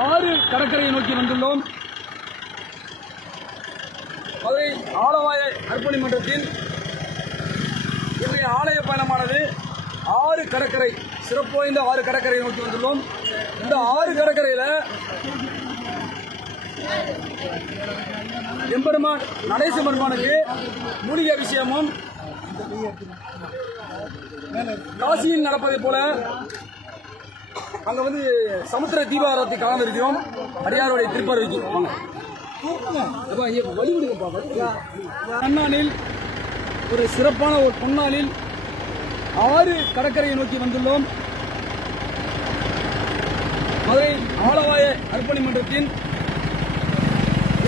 6 கடற்கரையை நோக்கி வந்துள்ளோம். மதுரை ஆலவாய அர்ப்பணி மன்றத்தின் இன்றைய ஆலய பயணமானது 6 கடற்கரை, சிறப்பு வாய்ந்த 6 கடற்கரையை நோக்கி வந்துள்ளோம். இந்த 6 கடற்கரையில எம்பெருமான் நடேச பெருமானுக்கு மூலிகை அபிஷேகமும் காசியில் நடப்பதை போல அங்க சமுத்திர தீபாராத்தி காலம் இருக்கிறோம். அடியாருடைய திருப்பறைக்கு பொன்னாளில் ஒரு சிறப்பான ஒரு பொன்னாளில் 6 கடற்கரையை நோக்கி வந்துள்ளோம். மதுரை ஆலவாய அர்ப்பணி மன்றத்தின்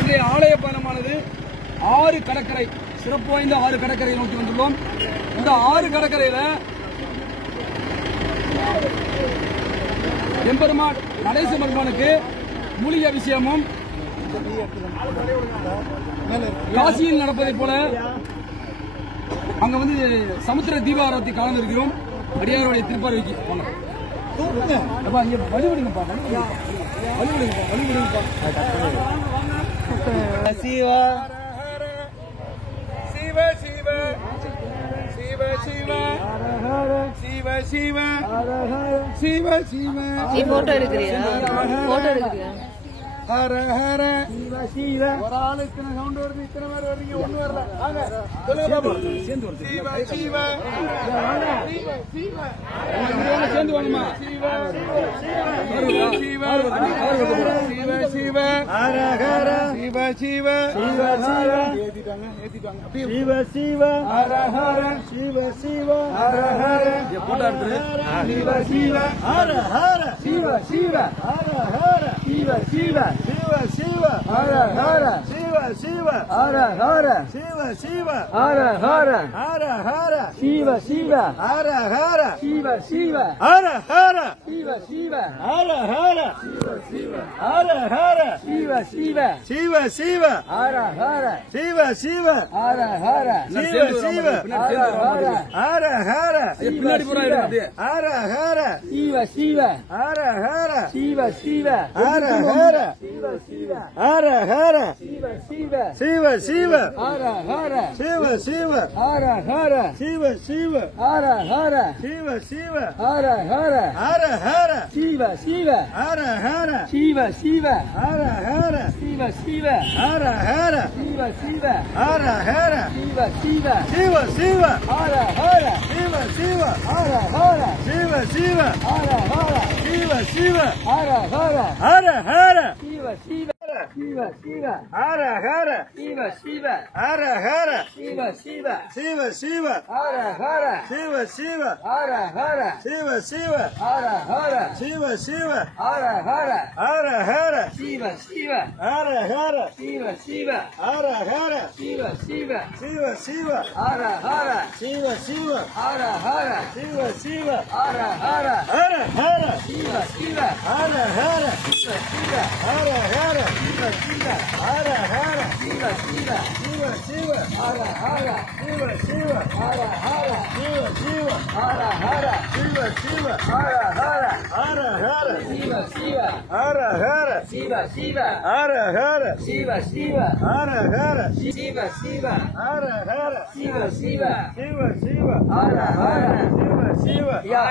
இன்றைய ஆலய பயணமானது 6 கடற்கரை, சிறப்பு வாய்ந்த 6 கடற்கரையை நோக்கி வந்துள்ளோம். இந்த 6 கடற்கரையில எம்பெருமான் நடேச பெருமானுக்கு மூலிகை அபிஷேகமும் காசியில் நடப்பதை போல அங்க சமுத்திர தீபாராத்தி காலம் இருக்கிறோம். அடியாருடைய திருப்பறைக்கு வழிவிடுங்கப்பா. சிவா சிவ சிவ சிவ சிவ சிவ சிவ சிவ சிவ. போட்டோ எடுக்கிறியா? போட்டோ எடுக்கிறியா? ஹர ஹர சிவ சிவ. ஒரு ஆளுக்கு சவுண்ட் வருது, இத்தனை பேர் வர்றீங்க, ஒண்ணு வரல. வாங்க சொல்லுங்க பாப்பா. சேர்ந்து வருது. சிவ சிவ சிவ சிவ. சேர்ந்து வாங்கம்மா. சிவ சிவ சிவ சிவ ஹர ஹர சிவ சிவ சிவ சிவ. ஏத்திட்டாங்க ஏத்திட்டாங்க. சிவ சிவ ஹர ஹர சிவ சிவ ஹர ஹர. போட்டோ எடுத்து. சிவ சிவ ஹர ஹர சிவ சிவ ஹர ஹர சிவ சிவ சிவ சிவ ஹர ஹர சிவ சிவ ஹர ஹர சிவ சிவ ஹர ஹர ஹர ஹர சிவ சிவ ஹர ஹர சிவ சிவ ஹர ஹர சிவ சிவ ஹர ஹர சிவ சிவ ஹர ஹர சிவ சிவ சிவ சிவ ஹர ஹர சிவ சிவ ஹர ஹர சிவ சிவ ஹர ஹர ஹர ஹர பின்னாடி போறாரு அப்படியே. ஹர ஹர சிவ சிவ ஹர ஹர சிவ சிவ ஹர ஹர சிவ சிவ ஹர ஹர சிவ சிவ சிவ சிவ ஹர ஹர சிவ சிவ ஹர ஹர சிவ சிவ ஹர ஹர சிவ சிவ ஹர ஹர ஹர ஹர சிவ சிவ ஹர ஹர சிவ சிவ ஹர ஹர சிவ சிவ ஹர ஹர சிவ சிவ ஹர ஹர சிவ சிவ சிவ சிவ ஹர ஹர சிவ சிவ ஹர ஹர சிவ சிவ ஹர ஹர சிவ சிவ ஹர ஹர ஹர ஹர சிவ சிவ சிவ சிவ ஹர ஹர சிவ சிவ ஹர ஹர சிவ சிவ சிவ சிவ ஹர ஹர சிவ சிவ ஹர ஹர சிவ சிவ ஹர ஹர சிவ சிவ ஹர ஹர ஹர ஹர சிவ சிவ ஹர ஹர சிவ சிவ ஹர ஹர சிவ சிவ சிவ சிவ ஹர ஹர சிவ சிவ ஹர ஹர சிவ சிவ ஹர ஹர ஹர ஹர சிவ சிவ ஹர ஹர சிவ சிவ ஹர ஹர சிவ சிவ ஹர ஹர சிவ சிவ சிவ சிவ ஹர ஹர சிவ சிவ ஹர ஹர சிவ சிவ ஹர ஹர சிவ சிவ ஹர ஹர ஹர ஹர சிவ சிவ ஹர ஹர சிவ சிவ ஹர ஹர சிவ சிவ ஹர ஹர சிவ சிவ ஹர ஹர சிவ சிவ சிவ சிவ ஹர ஹர சிவ சிவ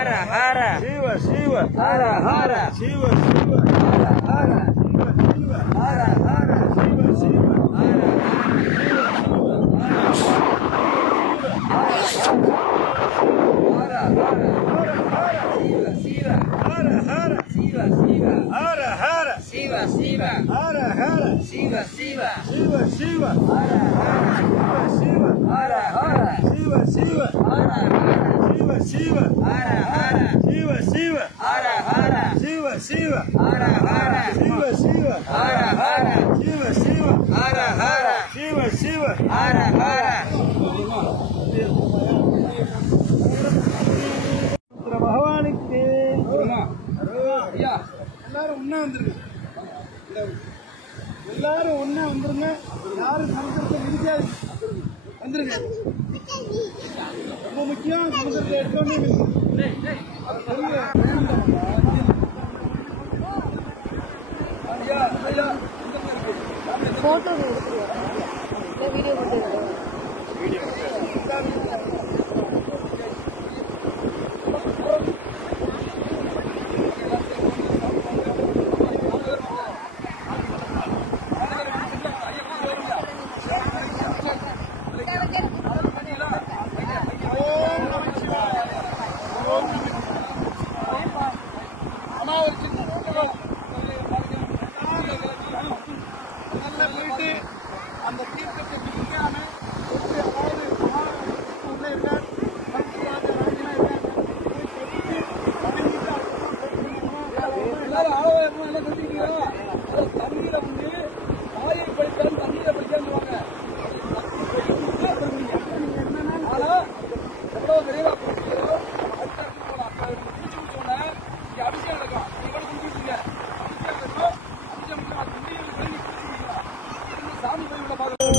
ஹர ஹர சிவ சிவ ஹர ஹர சிவ சிவ ஹர ஹர ஹர ஹர சிவ சிவ ஹர சிவ சிவ ஹர ஹர சிவ சிவ சிவ சிவ ஹர ஹர சிவ சிவ ஹர ஹர சிவ சிவ ஹர ஹர சிவ சிவ ஹர ஹர சிவ சிவ ஹர ஹர சிவ சிவ ஹர ஹர சிவ சிவ ஹர ஹர சிவ சிவ ஹர ஹர. பகவானுக்கு ஐயா எல்லாரும் ஒன்னா வந்துருங்க. எல்லாரும் ஒன்னா வந்துருங்க. யாரும் சமுத்திரத்தை விரிக்காது வந்துருங்க. ரொம்ப முக்கியம். சமுத்திரத்தை எடுத்தோன்னே போட்டோ எடுத்துருவா வீடியோ மட்டும் அந்த தீர்க்கத்தை நீக்காம உள்ள இருக்கார் எல்லாரும் ஆழமா எல்லாம் கட்டிக்கிறீங்களா தண்ணீரை வந்து தாயை படித்தாலும் தண்ணீரை படிக்காம ஆனா எவ்வளவு விரைவா போகிறீங்களோ அபிஷேகம் நடக்கும் நீங்களும் குடிச்சிருக்கீங்க சாமி கோயில பார்க்க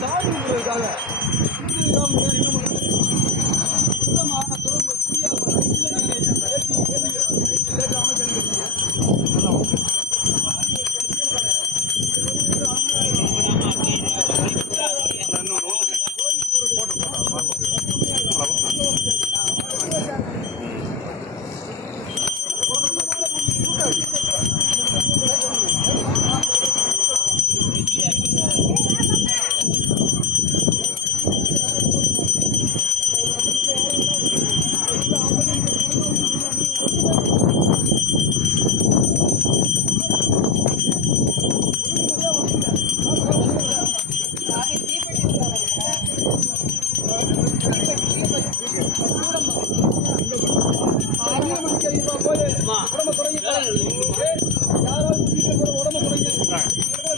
சாமி கும்பிடுறதுக்காக என்ன பண்ணுறது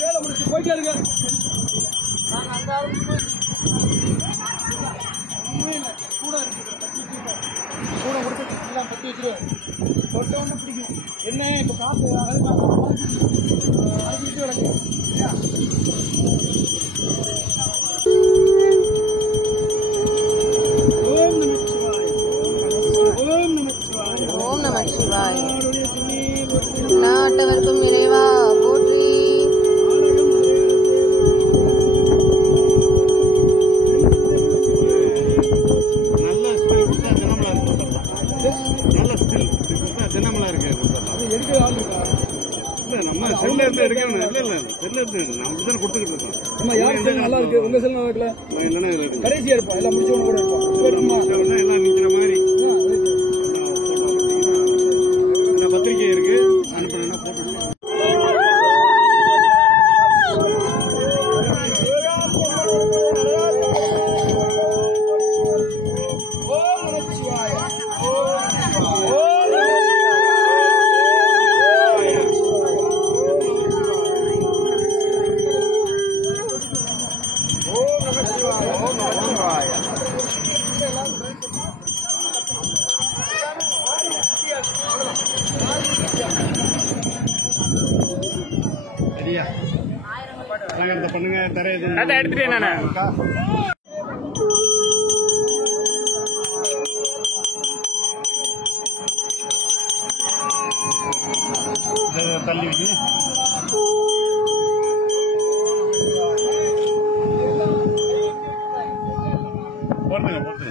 வேலை முடிச்சு போயிட்டே இருங்க. கூட கொடுத்து எல்லாம் பற்றி வச்சிருவாரு. தொட்டவொன்னு பிடிக்கும். என்ன இப்ப காசு கிடக்கு. ஓம் நம சிவாய். நாட்டவர்க்கும் இறைவா போற்றி. தினமலா இருக்கு நம்ம செல்ல இருந்து எடுக்கணும். இல்ல செல்ல இருந்து நம்ம கொடுத்துக்கிட்டு இருக்கோம். நம்ம யார் செல் நல்லா இருக்கு, உங்க செல் நல்லா இருக்கல, இல்லைன்னா கடைசியா இருப்போம். எல்லாம் முடிச்ச உடனே கூட இருப்போம். எல்லாம் நிக்கிற மாதிரி பத்திரிகை இருக்கு, அனுப்பணும்னா போட்டு. பண்ணுங்க தரையை எடுத்துட்டேன் நானு. தள்ளி வைக்க போட்டுங்க போட்டுங்க.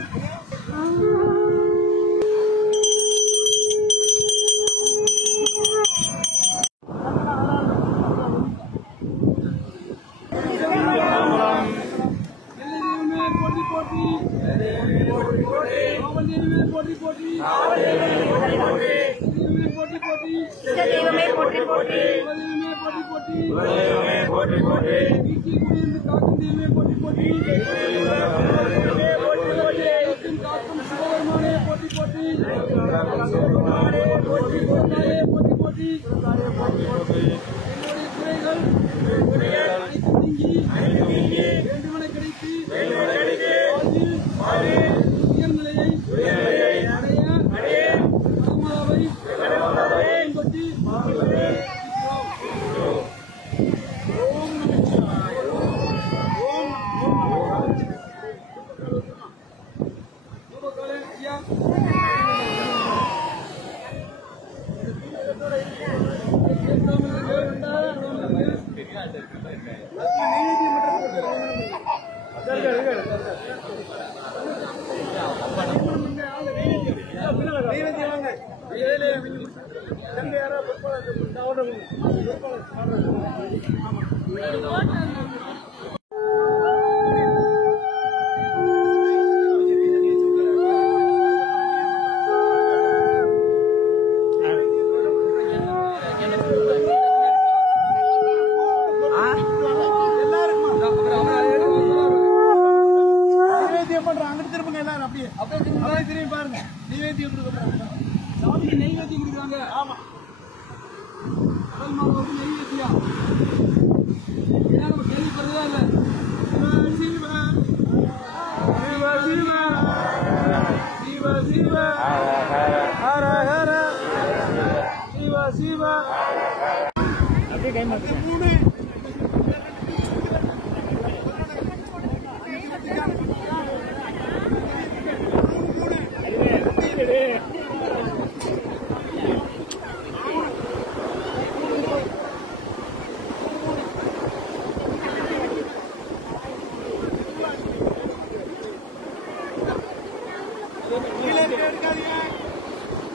எடுக்காதீங்க.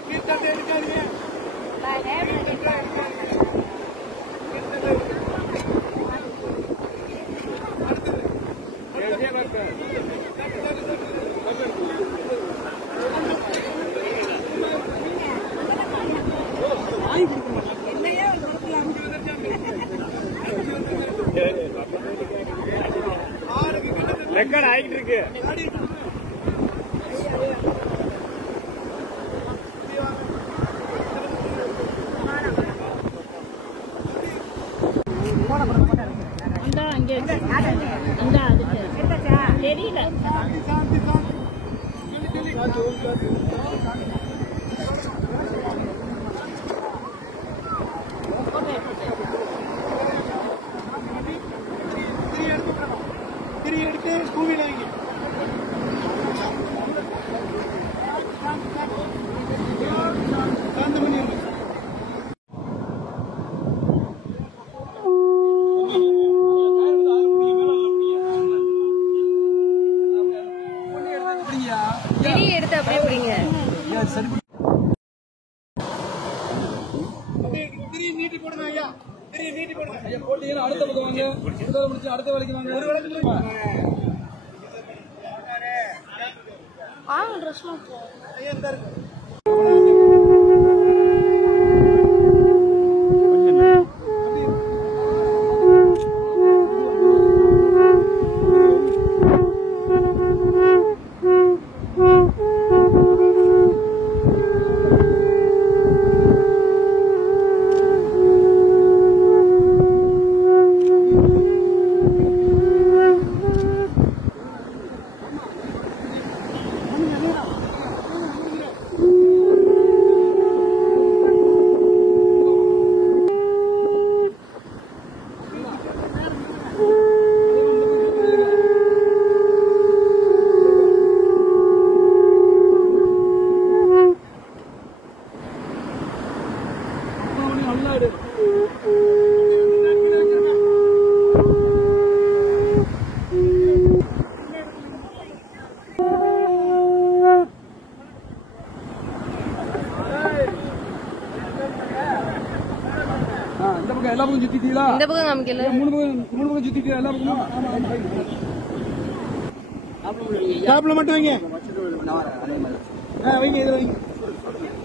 தீர்த்தத்தை எடுக்காதீங்க. ரெக்கார்ட் ஆகிட்டு இருக்கு. தெரியல. திரி எடுத்து பூமியில வைங்க. சாந்த பண்ணி திரி எடுத்து அப்படியே பிடிங்க. திரி நீட்டி போடுங்க ஐயா. திரி நீட்டி போடுங்க ஐயா. போட்டீங்கன்னா அடுத்த பக்கம் வாங்க. முடிச்சு அடுத்த வேலைக்கு வாங்க. ஒரு வேலைக்கு ட்ரெஸ் ஐயா இந்த இருக்கு. எல்லா பக்கம் சுத்திட்டீங்களா? இந்த பக்கம் காமிக்கல. மூணு பக்கம் சுத்திட்டீங்களா? எல்லா பக்கமும் டாப்ல மட்டும் வைங்க. வைங்க இதுல வைங்க.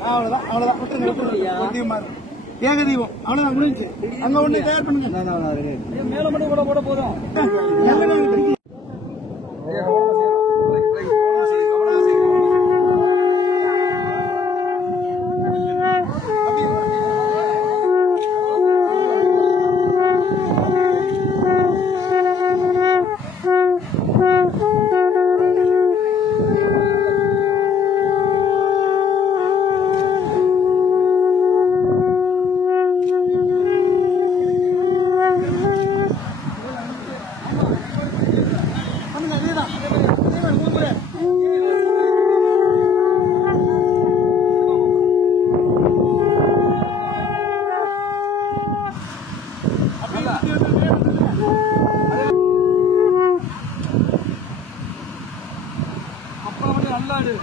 அவ்வளவுதான் அவ்வளவுதான். ஏக தீபம் அவ்வளவுதான் முடிஞ்சு. அங்க ஒண்ணு தயார் பண்ணுங்க. மேல மட்டும் கூட போட போதும். நல்லாடு.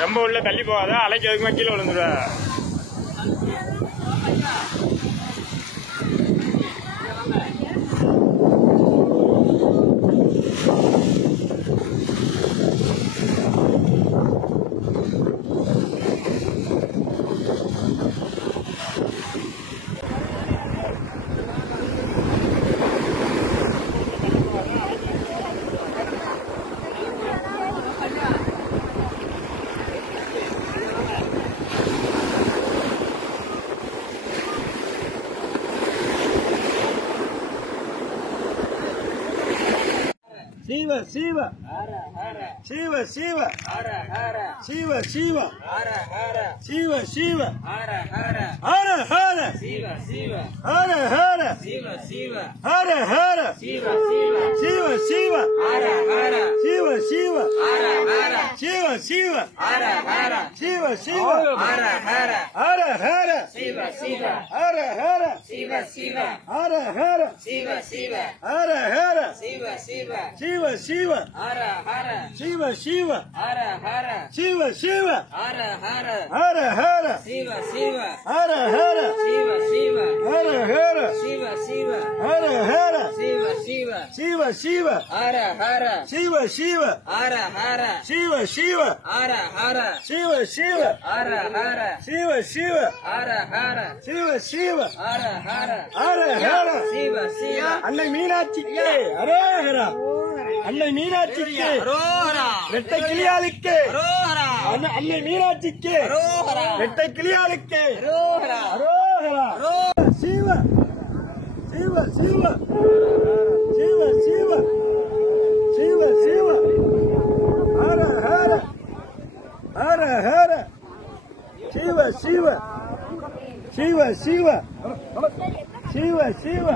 ரொம்ப உள்ள தள்ளி போகாத, அலைக்கு அதுக்குமா கீழே விழுந்துருவ. Shiva, Shiva, Shiva, Shiva, Shiva, Shiva, Shiva, Shiva, Hara Hara, Shiva, Shiva, Hara Hara, Shiva, Shiva, Hara Hara, Shiva, Shiva, Shiva, Shiva, Hara Hara, Shiva, Shiva, Hara Hara, Shiva, Shiva, Hara Hara, Shiva, Shiva, Hara Hara, Hara Hara, Shiva, Shiva, Hara Hara, Shiva, Shiva, Hara Hara, Shiva, Shiva, Hara Hara, Shiva, Shiva, Shiva, Shiva, Hara Hara, Shiva, Shiva, Hara Hara, Shiva, Shiva, Hara Hara, Hara Hara, Shiva, Shiva, Hara Hara, Shiva, Shiva, Hara Hara, Shiva, Shiva, Hara Hara, Shiva, Shiva, Shiva, Shiva, Hara Hara, Shiva, Shiva, Hara Hara, Shiva, Shiva, Hara Hara, Shiva, Shiva, Hara Hara, Shiva, Shiva, Hara Hara, Shiva, Shiva, Hara Hara, Hara Hara, Shiva, Shiva, அன்னை மீனாட்சிக்கு அரோகரா, அன்னை மீனாட்சிக்கு அரோகரா, வெட்டை கிளியாளுக்கு அரோகரா, அன்னை மீனாட்சிக்கு அரோகரா, வெட்டை கிளியாளுக்கு அரோகரா, அரோகரா, Shiva Shiva Shiva Shiva Shiva Shiva Shiva Hara Hara Hara Hara Shiva Shiva Shiva Shiva Shiva Shiva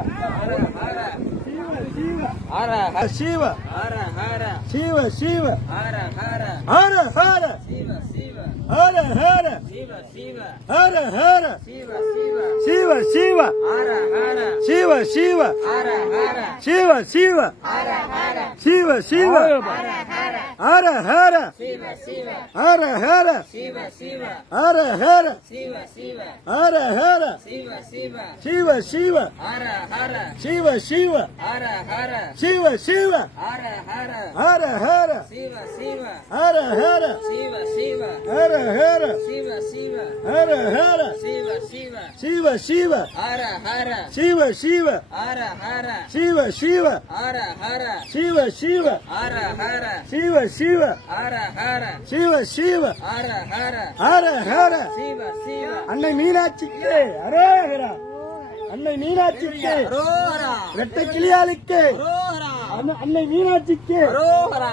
Hara Hara Shiva Hara Hara Shiva Shiva Hara Hara Hara Hara Shiva Shiva Hara Hara Shiva Shiva Hara Hara Shiva Shiva Shiva Shiva Hara Hara Shiva Shiva Hara Hara Shiva Shiva Hara Hara Shiva Shiva Hara Hara Hara Hara Shiva Shiva Hara Hara Shiva Shiva Hara Hara Shiva Shiva Hara Hara Shiva Shiva Shiva Shiva Hara Hara Shiva Shiva Hara Hara Shiva Shiva Hara Hara Hara Hara Shiva Shiva Hara Hara Shiva Shiva Hara Hara Shiva Shiva Hara Hara Shiva Shiva Shiva Shiva Hara Hara Shiva Shiva Hara Hara Shiva Shiva Hara Hara Shiva Shiva Hara Hara Shiva Shiva Hara Hara Shiva Shiva Hara Hara Hara Hara Shiva Shiva அன்னை மீனாட்சிக்கு அரோகரா, அன்னை மீனாட்சிக்கு அரோகரா, வெட்டை கிளியாளுக்கு அரோகரா, அன்னை மீனாட்சிக்கு அரோகரா.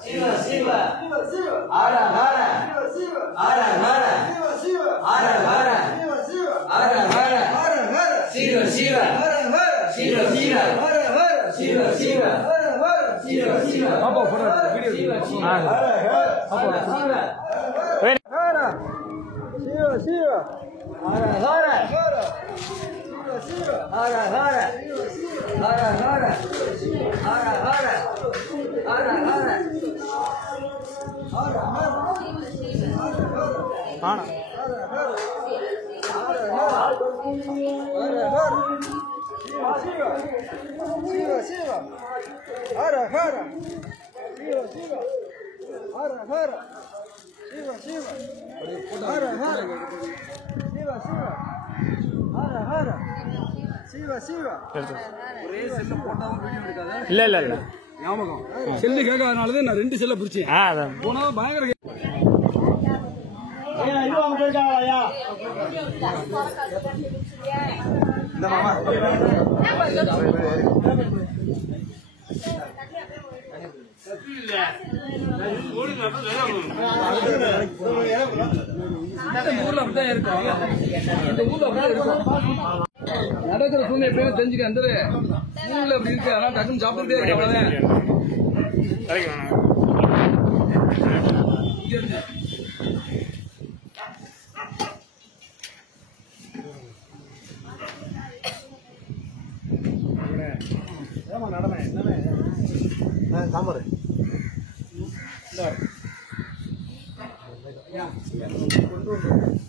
சிவ ஹர ஹர ஹர ஹர ஹர ஹர ஹர ஹர சிவ சிவ சிவ சிவ சிவ சிவ சிவ சிவ பாப்பா போற video Hara Hara Hara Hara Hara Hara Hara Hara Hara Hara ஒரே செல்ல போட்டாவும் வீடியோ எடுக்காத. இல்ல இல்ல இல்ல ஞாபகம் செல்லு கேட்காதனாலதான் நான் 2 செல்ல பிரிச்சேன். அதான் போனா பயங்கர ஊர்ல அப்படித்தான் இருக்கும். இந்த ஊர்ல அப்படிதான் இருக்கும். நடக்கிற சூழ்நிலை எப்படின்னு தெரிஞ்சுக்க. அந்த ஊர்ல அப்படி இருக்கு. அதனால டக்குன்னு சாப்பிட்டுட்டே இருக்கு. அவ்வளவுதான். இங்க இருந்து சாம்பார் கொண்டு